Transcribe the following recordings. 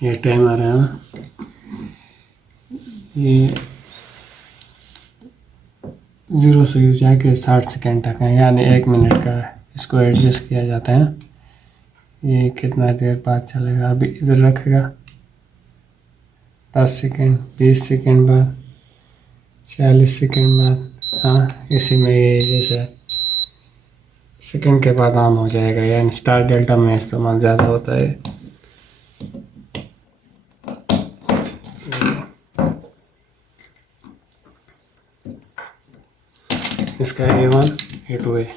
ये टाइमर है ना, ये 0 से जाके 60 सेकेंड तक है, यानी 1 मिनट का है। इसको एडजस्ट किया जाता है। ये कितना देर बाद चलेगा, अभी इधर रखेगा 10 सेकेंड, 20 सेकेंड बाद, 40 सेकेंड बाद। हाँ, इसी में ये जैसे सेकेंड के बाद ऑन हो जाएगा, यानी स्टार डेल्टा में इस्तेमाल ज़्यादा होता है। इसका A1 A2 है।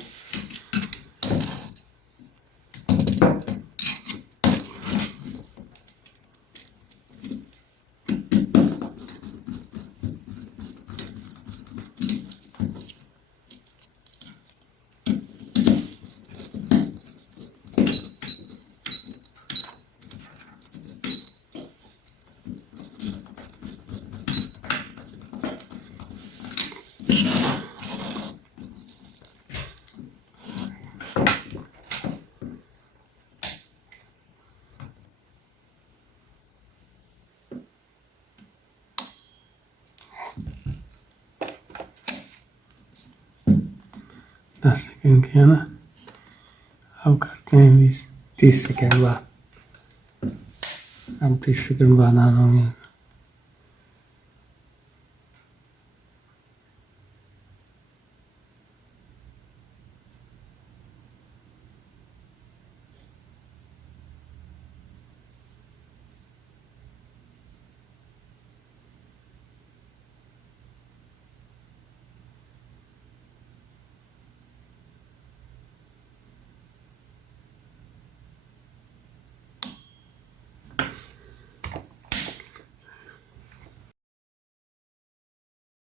दस सेकेंड किया ना, अब करते हैं 20-30 सेकेंड बाद। अब 30 सेकेंड बाद ऑन होंगे।